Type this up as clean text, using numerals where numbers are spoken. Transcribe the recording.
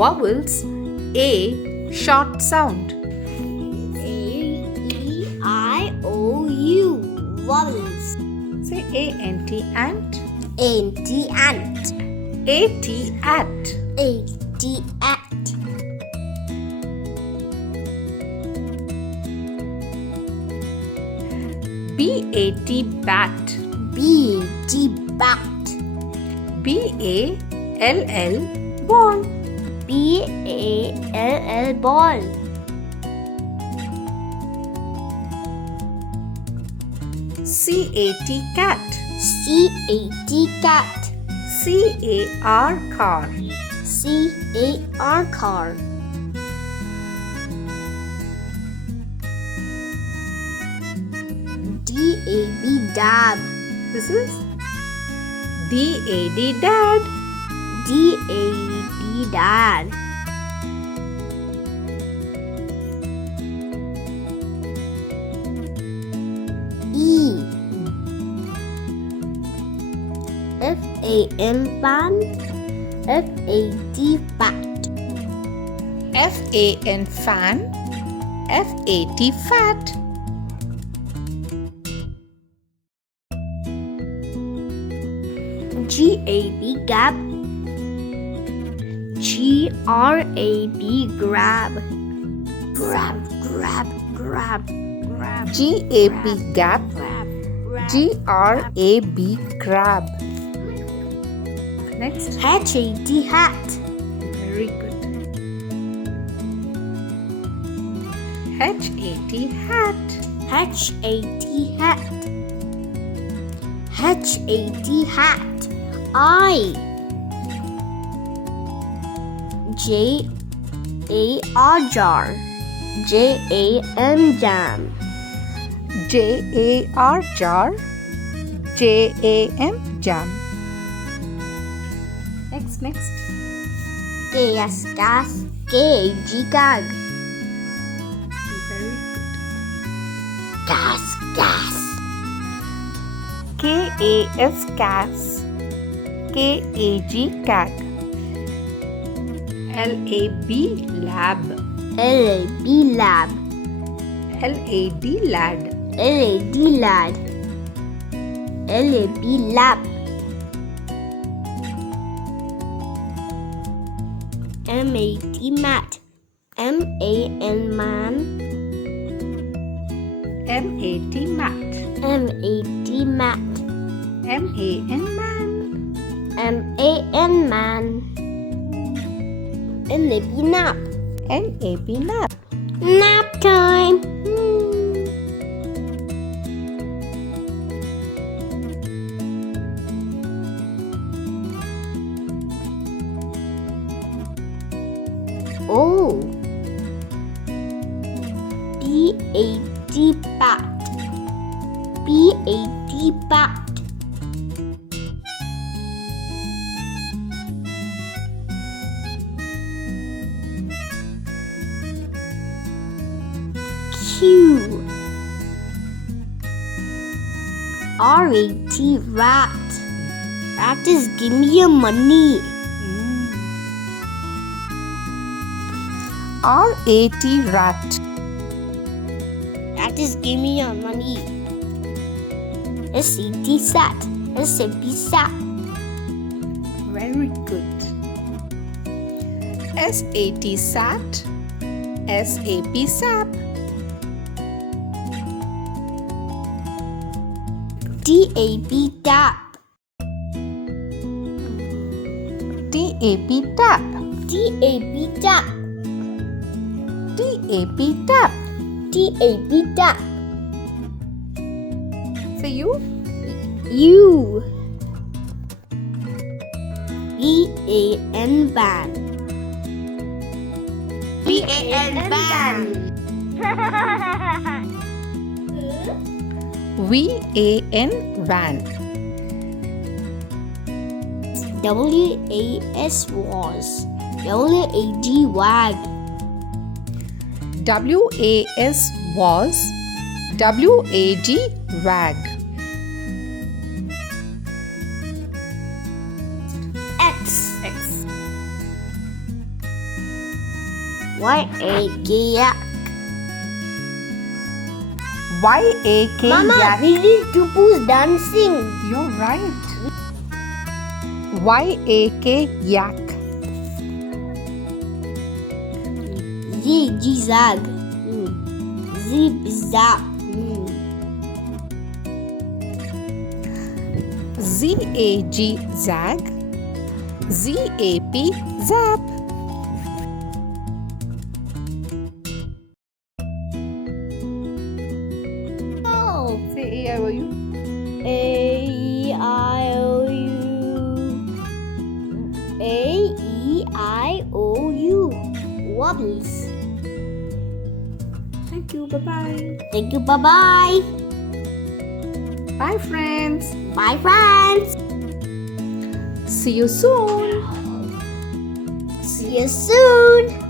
Vowels A short sound. A-E-I-O-U. Vowels. Say A-N-T ant. A-N-T ant. A-T at. A-T at. B-A-T bat. B-A-T bat. B-A-L-L ball. B-A-L-L ball. C-A-T cat. C-A-T cat. C-A-R car. C-A-R car. D-A-B dab. This is D-A-D dad. D-A-D dad. E. F-A-N fan. F-A-T fat. F-A-N fan. F-A-T fat. G-A-B gab. G-R-A-B grab. Grab, grab, grab, grab. G-A-B gap. Grab, grab. G-R-A-B grab. Next. H-A-T hat. Very good. H-A-T hat. H-A-T hat. H-A-T hat. I. J-A-R jar. J-A-M jam. J-A-R jar. J-A-M jam. Next. K-S gas. K-A-G gag. Very good. Gas, gas. K-A-S cas. K-A-G cag. L-A-B lab. L-A-B lab. L-A-D lad. L-A-D lad. L-A-B lab. M-A-T mat. M-A-N man. M-A-T mat. M-A-T mat. M-A-N man. M-A-N man. N-A-B nap. N-A-B nap. Nap time. Oh. B-A-T bat. B-A-T bat. Q. R-A-T rat. Rat is give me your money. R-A-T rat. Rat is give me your money. S-A-T sat. S-A-P sat. Very good. S-A-T sat. S-A-P sap. D-A-B tap. D-A-P tap. D-A-B tap. D-A-P tap. D-A-B tap. For you? U. B-A-N ban. B-A-N ban. V-A-N van. W-A-S was. W-A-G wag. W-A-S was. W-A-G wag. X. X. Y-A-K, yak. Y-A-K, Mama, yak. we need Tupu's dancing. You're right. Y-A-K, yak. Z, zag. Z, zap. Z-A-G, zag. Z-A-P, zap. Oh. Say A-I-O-U. A-E-I-O-U. A-E-I-O-U. Wobbles. Thank you. Bye-bye. Thank you. Bye-bye. Bye, friends. Bye, friends. See you soon. See you soon.